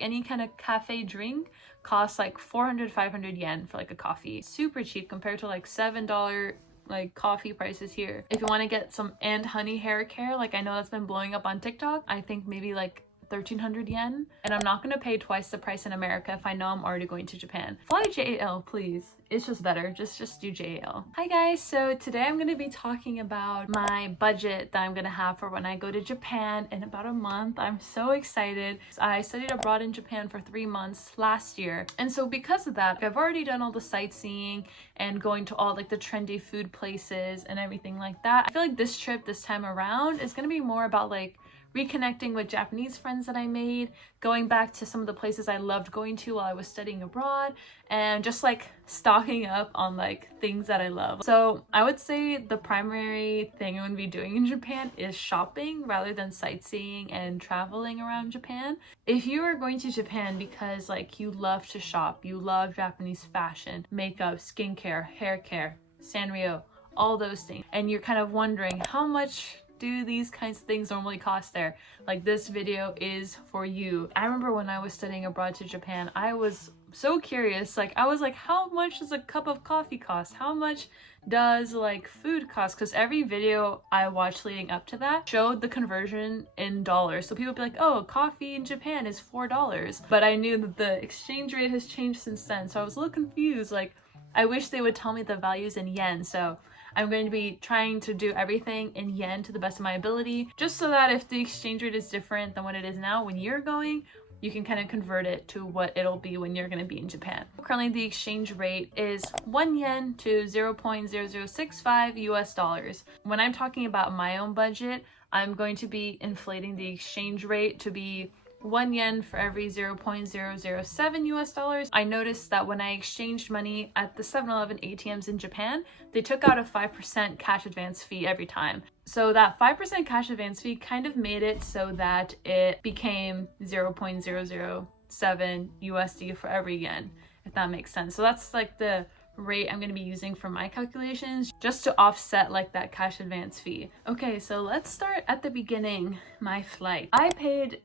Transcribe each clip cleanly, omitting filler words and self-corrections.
Any kind of cafe drink costs like 400-500 yen for like a coffee. Super cheap compared to like $7 like coffee prices here. If you want to get some and honey hair care, like I know that's been blowing up on TikTok, I think maybe like 1,300 yen. And I'm not gonna pay twice the price in America if I know I'm already going to Japan. Fly JAL, please. It's just better. Just do JAL. Hi guys, so today I'm gonna be talking about my budget that I'm gonna have for when I go to Japan in about a month. I'm so excited. I studied abroad in Japan for 3 months last year. And so because of that, I've already done all the sightseeing and going to all like the trendy food places and everything like that. I feel like this trip this time around is gonna be more about like reconnecting with Japanese friends that I made, going back to some of the places I loved going to while I was studying abroad, and just like stocking up on like things that I love. So I would say the primary thing I'm going to be doing in Japan is shopping rather than sightseeing and traveling around Japan. If you are going to Japan because like you love to shop, you love Japanese fashion, makeup, skincare, hair care, Sanrio, all those things, and you're kind of wondering how much do these kinds of things normally cost there, like this video is for you. I remember when I was studying abroad to Japan, I was so curious. Like I was like, how much does a cup of coffee cost? How much does like food cost? Because every video I watched leading up to that showed the conversion in dollars. So people would be like, oh, coffee in Japan is $4. But I knew that the exchange rate has changed since then. So I was a little confused. Like I wish they would tell me the values in yen. So I'm going to be trying to do everything in yen to the best of my ability, just so that if the exchange rate is different than what it is now when you're going, you can kind of convert it to what it'll be when you're going to be in Japan. Currently, the exchange rate is 1 yen to 0.0065 US dollars. When I'm talking about my own budget, I'm going to be inflating the exchange rate to be 1 yen for every 0.007 US dollars. I noticed that when I exchanged money at the 7-Eleven ATMs in Japan, they took out a 5% cash advance fee every time. So that 5% cash advance fee kind of made it so that it became 0.007 USD for every yen, if that makes sense. So that's like the rate I'm going to be using for my calculations, just to offset like that cash advance fee. Okay, so let's start at the beginning. My flight. I paid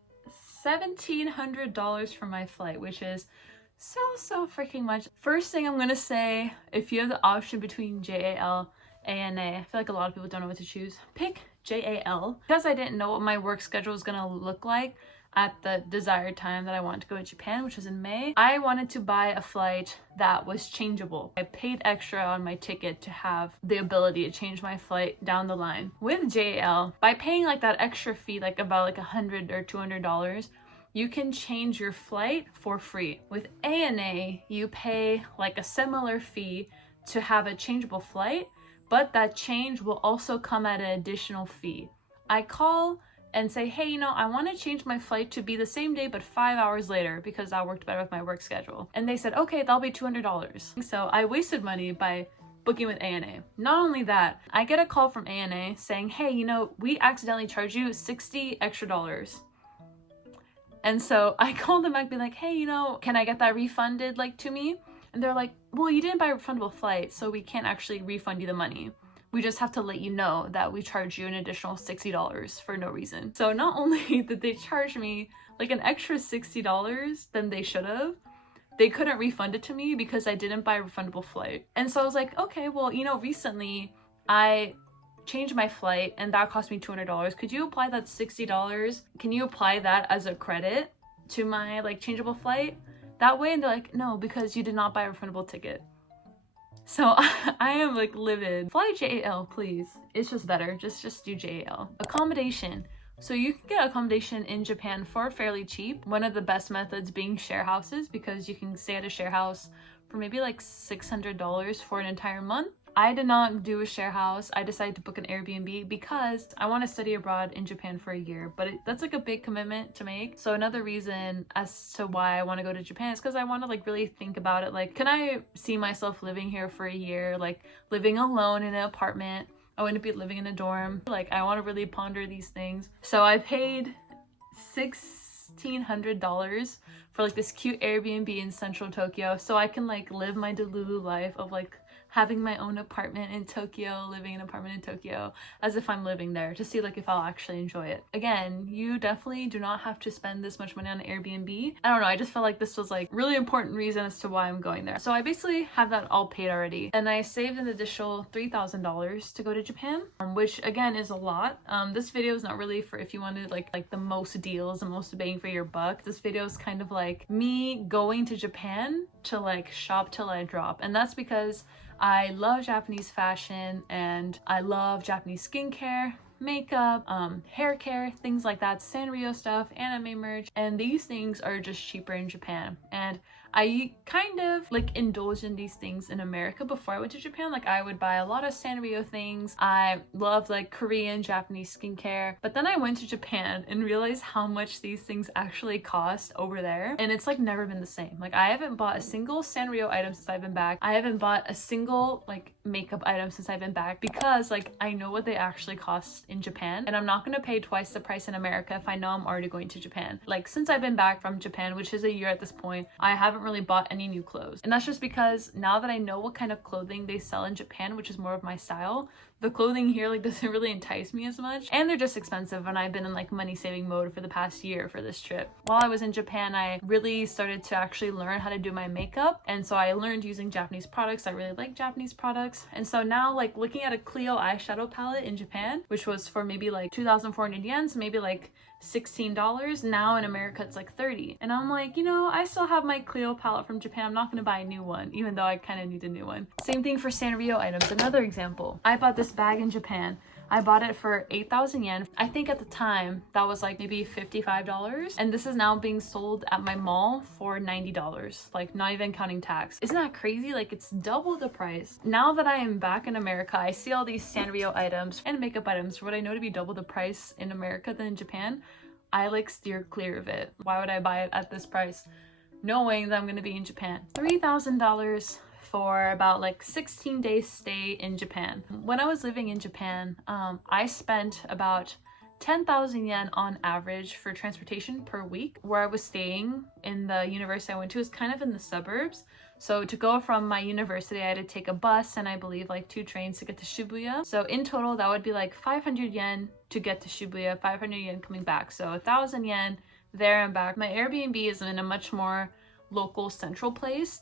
$1,700 for my flight, which is so freaking much. First thing I'm gonna say, if you have the option between JAL, ANA, I feel like a lot of people don't know what to choose, pick JAL. Because I didn't know what my work schedule was gonna look like at the desired time that I wanted to go to Japan, which was in May, I wanted to buy a flight that was changeable. I paid extra on my ticket to have the ability to change my flight down the line. With JAL, by paying like that extra fee, like about like $100 or $200, you can change your flight for free. With ANA, you pay like a similar fee to have a changeable flight, but that change will also come at an additional fee. I call and say, hey, you know, I want to change my flight to be the same day but 5 hours later because that worked better with my work schedule. And they said, okay, that'll be $200. So I wasted money by booking with ANA. Not only that, I get a call from ANA saying, hey, you know, we accidentally charged you $60 extra. And so I called them back, be like, hey, you know, can I get that refunded like to me? And they're like, well, you didn't buy a refundable flight, so we can't actually refund you the money. We just have to let you know that we charge you an additional $60 for no reason. So not only did they charge me like an extra $60 than they should have, they couldn't refund it to me because I didn't buy a refundable flight. And so I was like, okay, well, you know, recently I changed my flight and that cost me $200. Could you apply that $60? Can you apply that as a credit to my like changeable flight that way? And they're like, no, because you did not buy a refundable ticket. So I am like livid. Fly JAL, please. It's just better. Just do JAL. Accommodation. So you can get accommodation in Japan for fairly cheap. One of the best methods being share houses, because you can stay at a share house for maybe like $600 for an entire month. I did not do a share house. I decided to book an Airbnb because I want to study abroad in Japan for a year, but that's like a big commitment to make. So another reason as to why I want to go to Japan is because I want to like really think about it. Like, can I see myself living here for a year? Like living alone in an apartment. I wouldn't be living in a dorm. Like I want to really ponder these things. So I paid $1,600 for like this cute Airbnb in central Tokyo so I can like live my Delulu life of like having my own apartment in Tokyo, living in an apartment in Tokyo, as if I'm living there, to see like if I'll actually enjoy it. Again, you definitely do not have to spend this much money on Airbnb. I don't know, I just felt like this was like really important reason as to why I'm going there. So I basically have that all paid already, and I saved an additional $3,000 to go to Japan, which again is a lot. This video is not really for if you wanted like the most deals, the most bang for your buck. This video is kind of like me going to Japan to like shop till I drop, and that's because I love Japanese fashion and I love Japanese skincare, makeup, hair care, things like that, Sanrio stuff, anime merch, and these things are just cheaper in Japan. And I kind of like indulged in these things in America before I went to Japan. Like I would buy a lot of Sanrio things. I loved like Korean, Japanese skincare. But then I went to Japan and realized how much these things actually cost over there. And it's like never been the same. Like I haven't bought a single Sanrio item since I've been back. I haven't bought a single like makeup item since I've been back, because like I know what they actually cost in Japan, and I'm not gonna pay twice the price in America if I know I'm already going to Japan. Like since I've been back from Japan, which is a year at this point, I haven't really bought any new clothes. And that's just because now that I know what kind of clothing they sell in Japan, which is more of my style, the clothing here like doesn't really entice me as much, and they're just expensive, and I've been in like money saving mode for the past year for this trip. While I was in Japan, I really started to actually learn how to do my makeup, and so I learned using Japanese products. I really like Japanese products, and so now like looking at a Clio eyeshadow palette in Japan, which was for maybe like 2,400 yen, so maybe like $16, now in America it's like 30, and I'm like, you know, I still have my Clio palette from Japan. I'm not gonna buy a new one, even though I kind of need a new one. Same thing for Sanrio items. Another example, I bought this bag in Japan. I bought it for 8,000 yen. I think at the time that was like maybe $55, and this is now being sold at my mall for $90, like not even counting tax. Isn't that crazy? Like it's double the price. Now that I am back in America, I see all these Sanrio items and makeup items for what I know to be double the price in America than in Japan. I like steer clear of it. Why would I buy it at this price knowing that I'm gonna be in Japan? $3,000 for about like 16 days stay in Japan. When I was living in Japan, I spent about 10,000 yen on average for transportation per week. Where I was staying in the university I went to is kind of in the suburbs. So to go from my university, I had to take a bus and I believe like 2 trains to get to Shibuya. So in total, that would be like 500 yen to get to Shibuya, 500 yen coming back. So 1,000 yen there and back. My Airbnb is in a much more local central place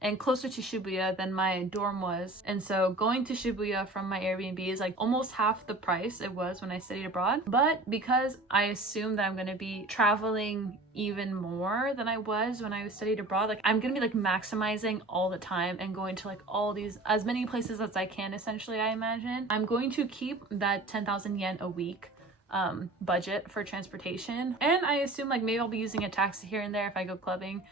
and closer to Shibuya than my dorm was, and so going to Shibuya from my Airbnb is like almost half the price it was when I studied abroad. But because I assume that I'm going to be traveling even more than I was when I studied abroad, like I'm going to be like maximizing all the time and going to like all these, as many places as I can essentially, I imagine. I'm going to keep that 10,000 yen a week budget for transportation, and I assume like maybe I'll be using a taxi here and there if I go clubbing,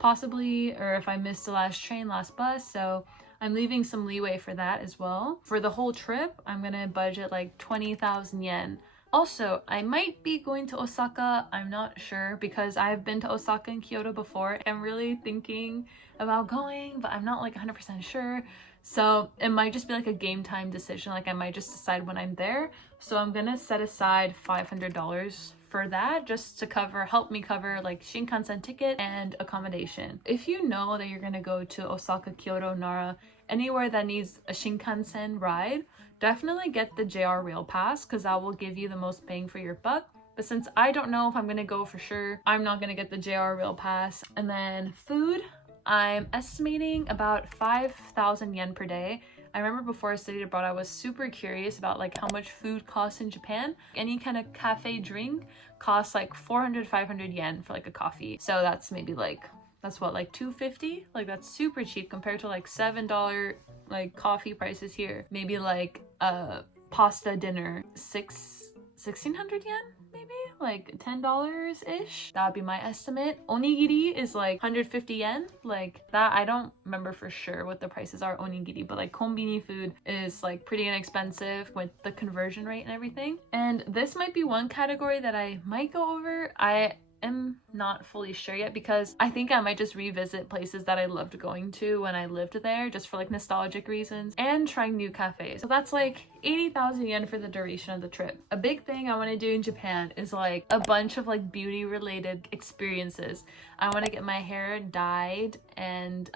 possibly, or if I missed the last train, last bus. So I'm leaving some leeway for that as well. For the whole trip, I'm gonna budget like 20,000 yen. Also, I might be going to Osaka, I'm not sure, because I've been to Osaka and Kyoto before. I'm really thinking about going, but I'm not like 100% sure. So it might just be like a game time decision, like I might just decide when I'm there. So I'm gonna set aside $500 for that, just to help me cover like Shinkansen ticket and accommodation. If you know that you're gonna go to Osaka, Kyoto, Nara, anywhere that needs a Shinkansen ride, definitely get the JR Rail Pass, because that will give you the most bang for your buck. But since I don't know if I'm gonna go for sure, I'm not gonna get the JR Rail Pass. And then food, I'm estimating about 5,000 yen per day. I remember before I studied abroad, I was super curious about like how much food costs in Japan. Any kind of cafe drink costs like 400, 500 yen for like a coffee. So that's maybe like, that's what, like 250? Like that's super cheap compared to like $7 like coffee prices here. Maybe like a pasta dinner, 1,600 yen? Maybe like $10-ish. That would be my estimate. Onigiri is like 150 yen. Like that, I don't remember for sure what the prices are onigiri, but like konbini food is like pretty inexpensive with the conversion rate and everything. And this might be one category that I might go over. I am not fully sure yet, because I think I might just revisit places that I loved going to when I lived there, just for like nostalgic reasons, and trying new cafes. So that's like 80,000 yen for the duration of the trip. A big thing I want to do in Japan is like a bunch of like beauty related experiences. I want to get my hair dyed and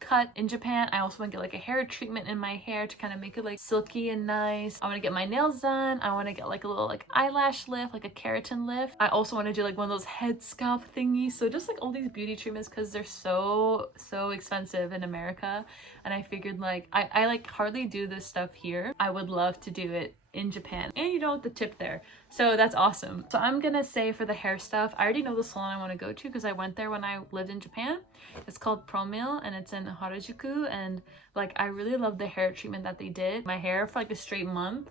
cut in Japan. I also want to get like a hair treatment in my hair to kind of make it like silky and nice. I want to get my nails done. I want to get like a little like eyelash lift, like a keratin lift. I also want to do like one of those head scalp thingies. So just like all these beauty treatments, because they're so expensive in America, and I figured like I like hardly do this stuff here. I would love to do it in Japan, and you don't have to tip there, so that's awesome. So I'm gonna say for the hair stuff, I already know the salon I want to go to because I went there when I lived in Japan. It's called Promil and it's in Harajuku, and like I really love the hair treatment that they did. My hair for like a straight month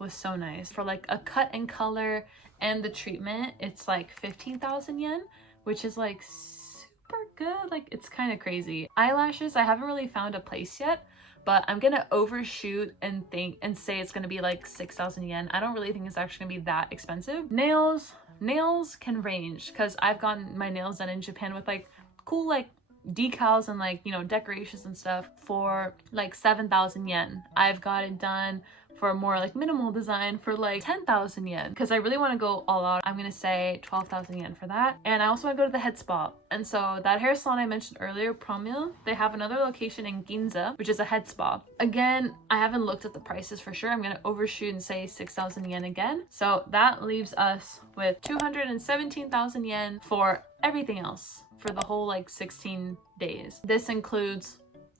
was so nice. For like a cut and color and the treatment, it's like 15,000 yen, which is like super good. Like it's kind of crazy. Eyelashes, I haven't really found a place yet, but I'm gonna overshoot and say it's gonna be like 6,000 yen. I don't really think it's actually gonna be that expensive. Nails can range, because I've gotten my nails done in Japan with like cool like decals and like, you know, decorations and stuff for like 7,000 yen. I've got it done for a more like minimal design for like 10,000 yen, because I really want to go all out. I'm gonna say 12,000 yen for that. And I also want to go to the head spa, and so that hair salon I mentioned earlier, Promil, they have another location in Ginza, which is a head spa. Again, I haven't looked at the prices for sure. I'm gonna overshoot and say 6,000 yen again, so that leaves us with 217,000 yen for everything else for the whole like 16 days. This includes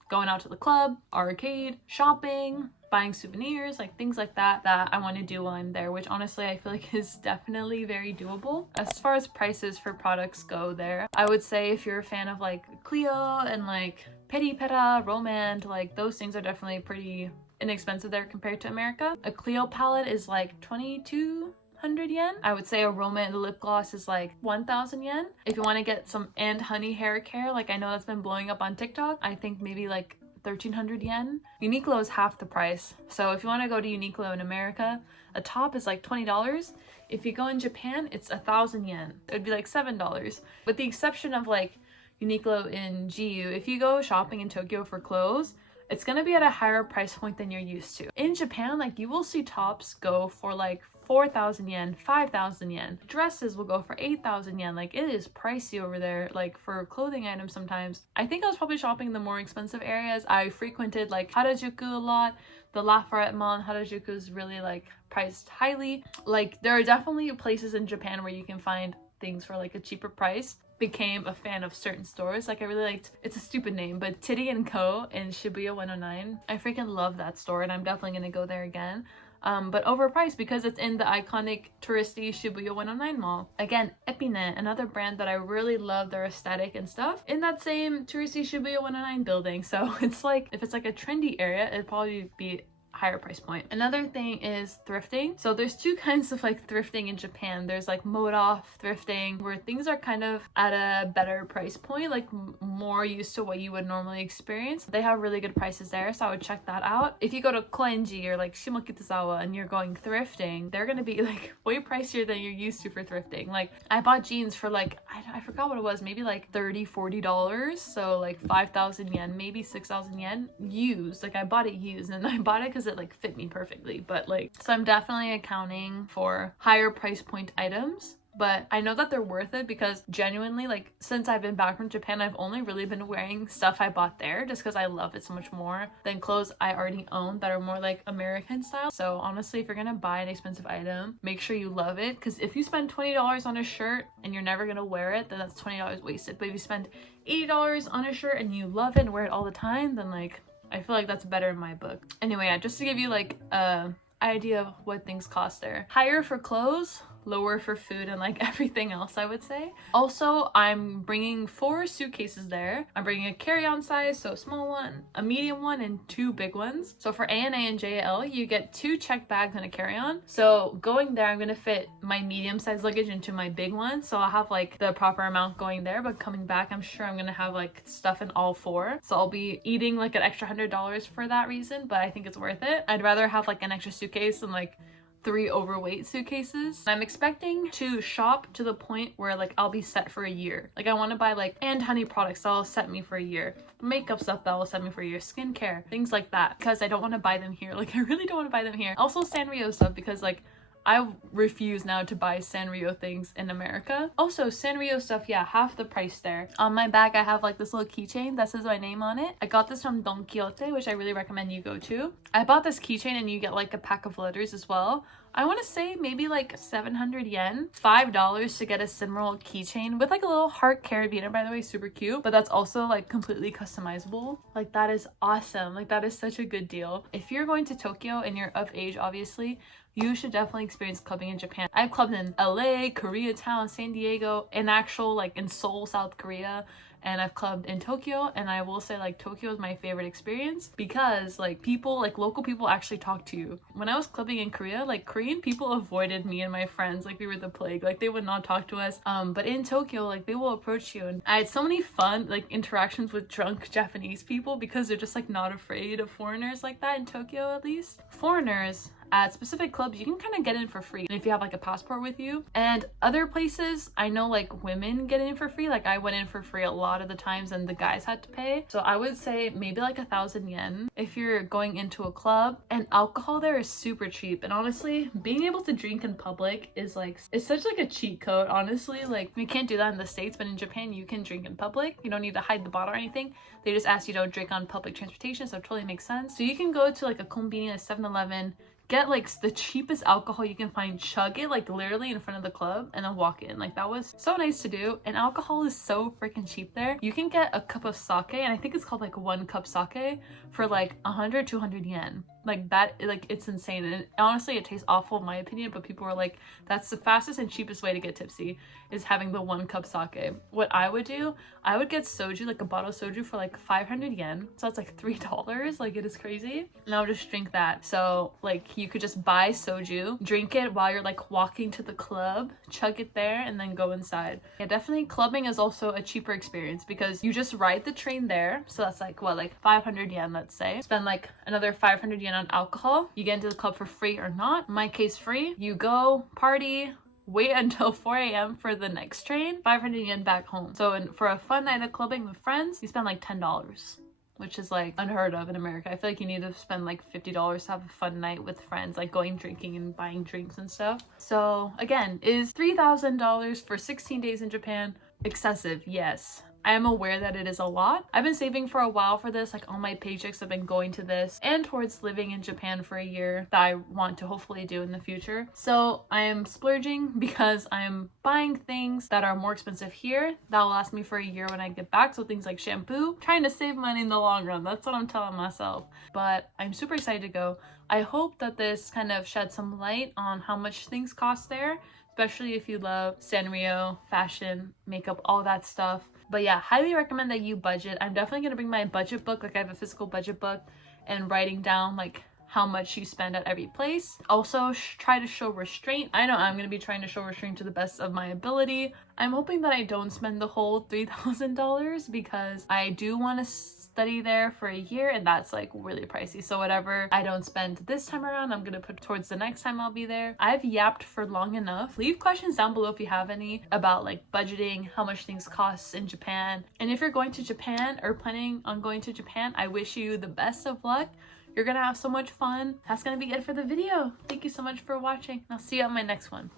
going out to the club, arcade, shopping, buying souvenirs, like things like that I want to do while I'm there, which honestly I feel like is definitely very doable. As far as prices for products go there, I would say if you're a fan of like Clio and like Peri Pera, Romand, like those things are definitely pretty inexpensive there compared to America. A Clio palette is like 2,200 yen. I would say a Romand lip gloss is like 1,000 yen. If you want to get some and honey hair care, like I know that's been blowing up on TikTok, I think maybe like 1,300 yen. Uniqlo is half the price. So if you want to go to Uniqlo in America, a top is like $20. If you go in Japan, it's 1,000 yen. It would be like $7. With the exception of like Uniqlo in GU, if you go shopping in Tokyo for clothes, it's gonna be at a higher price point than you're used to. In Japan, like you will see tops go for like 4,000 yen, 5,000 yen. Dresses will go for 8,000 yen. Like it is pricey over there, like for clothing items sometimes. I think I was probably shopping in the more expensive areas. I frequented like Harajuku a lot. The Lafayette Mall in Harajuku is really like priced highly. Like there are definitely places in Japan where you can find things for like a cheaper price. Became a fan of certain stores. Like I really liked, it's a stupid name, but Titty & Co. in Shibuya 109. I freaking love that store and I'm definitely gonna go there again. But overpriced because it's in the iconic touristy Shibuya 109 mall. Again, Epine, another brand that I really love their aesthetic and stuff, in that same touristy Shibuya 109 building. So it's like, if it's like a trendy area, it'd probably be higher price point. Another thing is thrifting. So there's two kinds of like thrifting in Japan. There's like mode off thrifting, where things are kind of at a better price point, like more used to what you would normally experience. They have really good prices there, so I would check that out. If you go to Koenji or like Shimokitazawa and you're going thrifting, they're gonna be like way pricier than you're used to for thrifting. Like I bought jeans for like, I forgot what it was, maybe like $30-$40, so like 5,000 yen, maybe 6,000 yen used. Like I bought it used, and I bought it because it like fit me perfectly. But like, so I'm definitely accounting for higher price point items, but I know that they're worth it because genuinely, like since I've been back from Japan, I've only really been wearing stuff I bought there just because I love it so much more than clothes I already own that are more like American style. So honestly, if you're gonna buy an expensive item, make sure you love it, because if you spend $20 on a shirt and you're never gonna wear it, then that's $20 wasted. But if you spend $80 on a shirt and you love it and wear it all the time, then like I feel like that's better in my book. Anyway, yeah, just to give you like a idea of what things cost there. Higher for clothes, lower for food and like everything else, I would say. Also, I'm bringing 4 suitcases there. I'm bringing a carry-on size, so a small one, a medium one, and 2 big ones. So for ANA and JL, you get 2 checked bags and a carry-on. So going there, I'm gonna fit my medium-sized luggage into my big one, so I'll have like the proper amount going there, but coming back, I'm sure I'm gonna have like stuff in all 4. So I'll be eating like an extra $100 for that reason, but I think it's worth it. I'd rather have like an extra suitcase than like 3 overweight suitcases. I'm expecting to shop to the point where like I'll be set for a year. Like I want to buy like and honey products that'll set me for a year, makeup stuff that will set me for a year, skincare, things like that, because I don't want to buy them here. Like I really don't want to buy them here. Also Sanrio stuff, because like I refuse now to buy Sanrio things in America. Also, Sanrio stuff, yeah, half the price there. On my bag, I have like this little keychain that says my name on it. I got this from Don Quixote, which I really recommend you go to. I bought this keychain and you get like a pack of letters as well. I want to say maybe like 700 yen, $5 to get a Cinnamoroll keychain with like a little heart carabiner, by the way, super cute. But that's also like completely customizable. Like that is awesome. Like that is such a good deal. If you're going to Tokyo and you're of age, obviously, you should definitely experience clubbing in Japan. I've clubbed in LA, Koreatown, San Diego, in actual like in Seoul, South Korea, and I've clubbed in Tokyo, and I will say like Tokyo is my favorite experience because like people, like local people actually talk to you. When I was clubbing in Korea, like Korean people avoided me and my friends like we were the plague. Like they would not talk to us. But in Tokyo, like they will approach you, and I had so many fun like interactions with drunk Japanese people because they're just like not afraid of foreigners like that in Tokyo. At least foreigners at specific clubs you can kind of get in for free if you have like a passport with you, and other places I know like women get in for free. Like I went in for free a lot of the times and the guys had to pay, so I would say maybe like 1,000 yen if you're going into a club. And alcohol there is super cheap, and honestly being able to drink in public is like, it's such like a cheat code. Honestly, like you can't do that in the States, but in Japan you can drink in public. You don't need to hide the bottle or anything. They just ask you don't drink on public transportation, so it totally makes sense. So you can go to like a konbini, a 7-Eleven, get like the cheapest alcohol you can find, chug it like literally in front of the club, and then walk in. Like that was so nice to do. And alcohol is so freaking cheap there. You can get a cup of sake, and I think it's called like 1 cup sake, for like 100, 200 yen. Like that, like it's insane. And honestly it tastes awful in my opinion, but people were like, that's the fastest and cheapest way to get tipsy, is having the 1 cup sake. What I would do, I would get soju, like a bottle of soju for like 500 yen, so that's like $3. Like it is crazy. And I would just drink that. So like you could just buy soju, drink it while you're like walking to the club, chug it there, and then go inside. Yeah, definitely clubbing is also a cheaper experience because you just ride the train there, so that's like what, like 500 yen, let's say. Spend like another 500 yen on alcohol. You get into the club for free or not. In my case, free. You go party, wait until 4 a.m. for the next train, 500 yen back home. So for a fun night of clubbing with friends, you spend like $10, which is like unheard of in America. I feel like you need to spend like $50 to have a fun night with friends, like going drinking and buying drinks and stuff. So again, is $3,000 for 16 days in Japan excessive? Yes. I am aware that it is a lot. I've been saving for a while for this, like all my paychecks have been going to this and towards living in Japan for a year that I want to hopefully do in the future. So I am splurging because I am buying things that are more expensive here that will last me for a year when I get back. So things like shampoo, trying to save money in the long run. That's what I'm telling myself. But I'm super excited to go. I hope that this kind of sheds some light on how much things cost there, especially if you love Sanrio, fashion, makeup, all that stuff. But yeah, highly recommend that you budget. I'm definitely gonna bring my budget book, like I have a physical budget book, and writing down like how much you spend at every place. Also try to show restraint. I know I'm gonna be trying to show restraint to the best of my ability. I'm hoping that I don't spend the whole $3,000 because I do want to study there for a year, and that's like really pricey. So whatever I don't spend this time around, I'm gonna put towards the next time I'll be there. I've yapped for long enough. Leave questions down below if you have any about like budgeting, how much things cost in Japan. And if you're going to Japan or planning on going to Japan, I wish you the best of luck. You're gonna have so much fun. That's gonna be it for the video. Thank you so much for watching. I'll see you on my next one.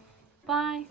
Bye.